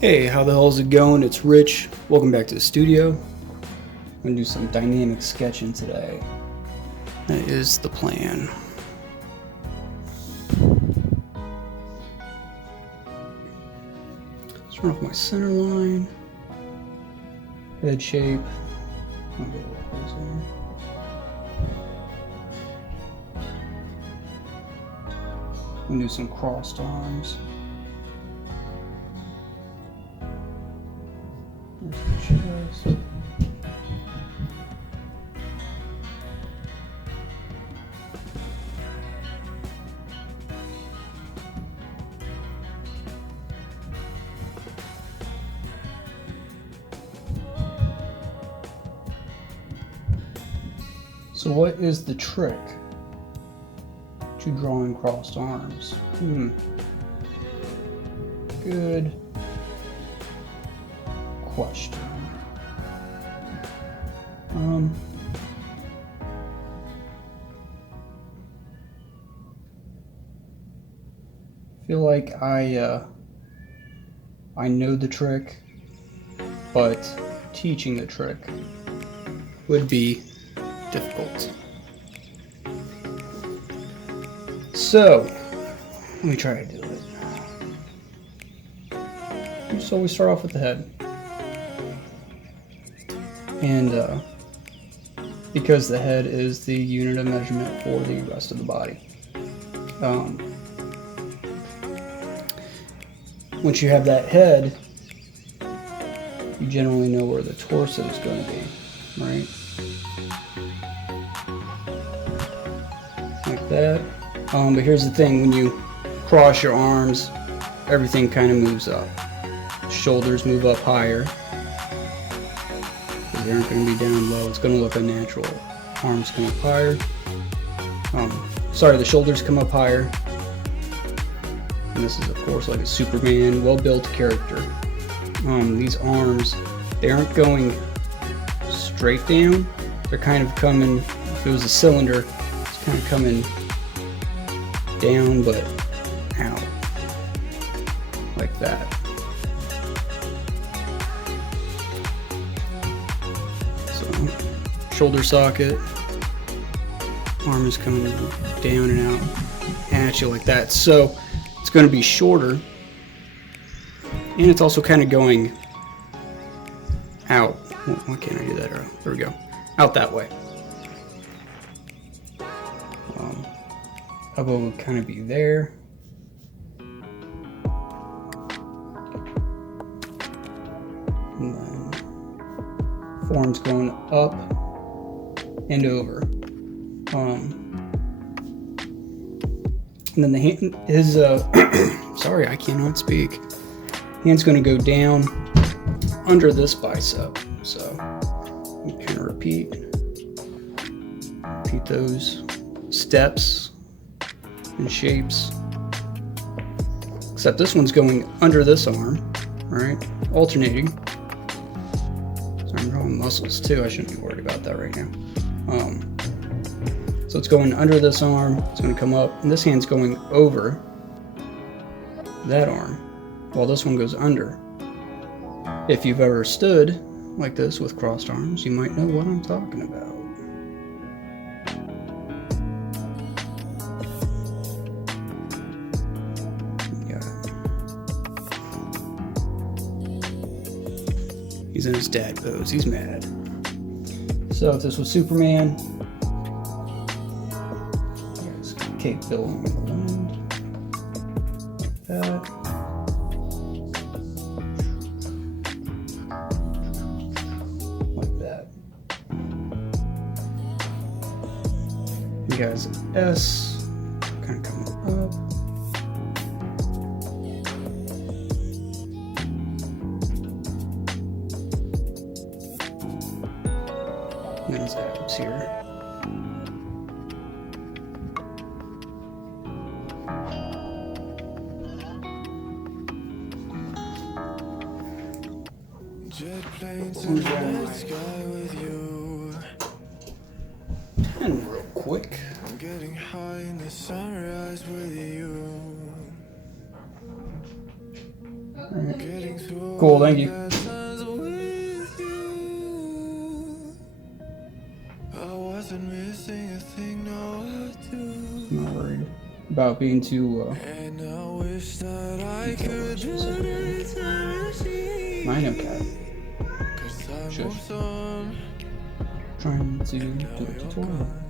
Hey, how the hell is it going? It's Rich. Welcome back to the studio. I'm gonna do some dynamic sketching today. That is the plan. Let's run off my center line. Head shape. I'll get a little closer. I'm gonna do some crossed arms. There's the chest. So what is the trick to drawing crossed arms? Good question. I feel like I know the trick, but teaching the trick would be difficult. So, let me try to do it. Just always start off with the head. And because the head is the unit of measurement for the rest of the body. Once you have that head, you generally know where the torso is going to be, right? Like that. But here's the thing, when you cross your arms, everything kind of moves up. Shoulders move up higher. They aren't going to be down low. It's going to look unnatural. Arms come up higher. The shoulders come up higher. And this is, of course, like a Superman, well-built character. These arms, they aren't going straight down. They're kind of coming, if it was a cylinder, it's kind of coming down but out. Like that. Shoulder socket, arm is coming down and out at you like that. So it's going to be shorter, and it's also kind of going out. Why can't I do that? There we go. Out that way. Elbow would kind of be there. And then forearm's going up and over. And then the hand is sorry, I cannot speak. Hand's going to go down under this bicep. So we kind of repeat those steps and shapes. Except this one's going under this arm, right? Alternating. So I'm drawing muscles too. I shouldn't be worried about that right now. So it's going under this arm, it's going to come up, and this hand's going over that arm, while this one goes under. If you've ever stood like this with crossed arms, you might know what I'm talking about. He's in his dad pose, he's mad. So if this was Superman, cape billowing in the wind, like that. Like that. You guys, S, kind of coming up. And then his abs here. Jet planes in the night sky with you. And real quick. I'm getting high in the sunrise with you. Getting through Cool, thank you. bad times with you. I wasn't missing a thing, no, I do. I'm not worried about being too And I wish that I could put a time machine. I know, cat. 'Cause time Shush. moves on. Trying to do Now a you're tutorial. gone.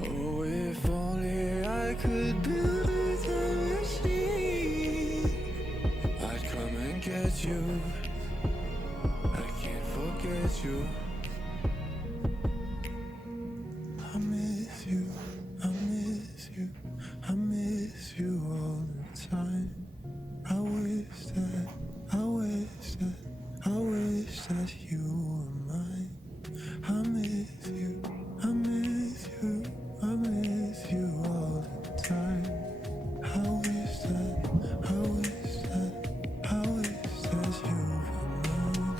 Oh, if only I could build a time machine, I'd come and get you. I can't forget you. I miss you, I miss you, I miss you all the time. I wish that, I wish that, I wish that you were mine. I miss you, I miss you, I miss you all the time. I wish that, I wish that, I wish that you were mine.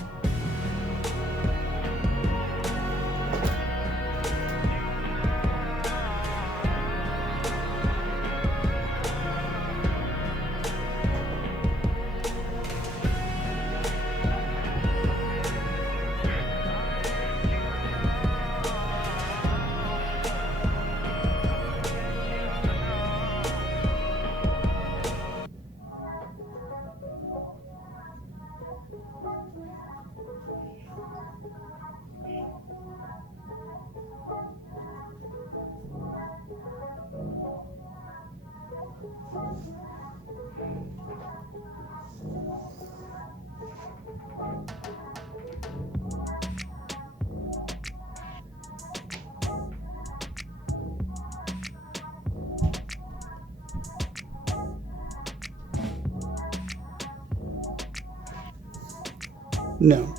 No.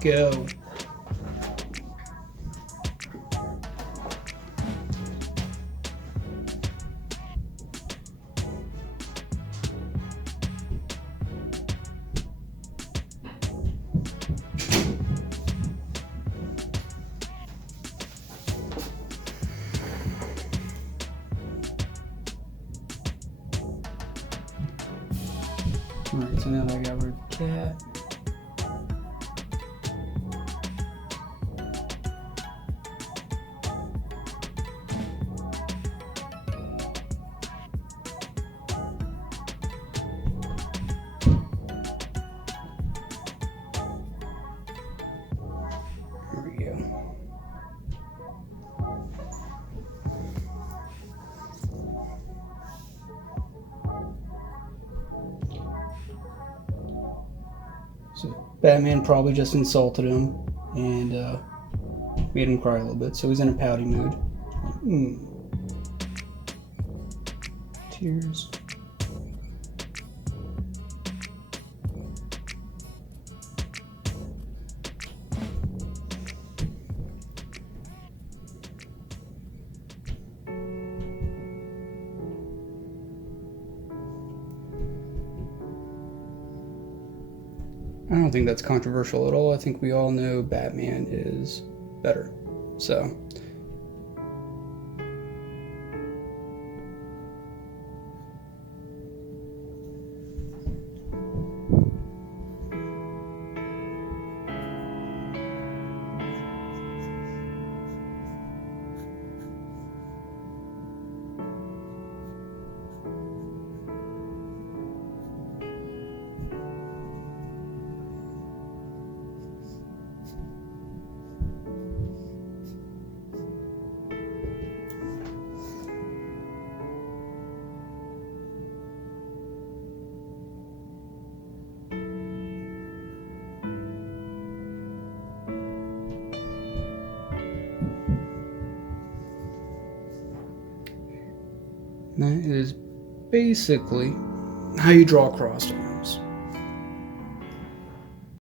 Go. Alright, so now that I got rid of the cat. There we go. So Batman probably just insulted him and made him cry a little bit, so he's in a pouty mood. Tears. I don't think that's controversial at all. I think we all know Batman is better. So, that is basically how you draw crossed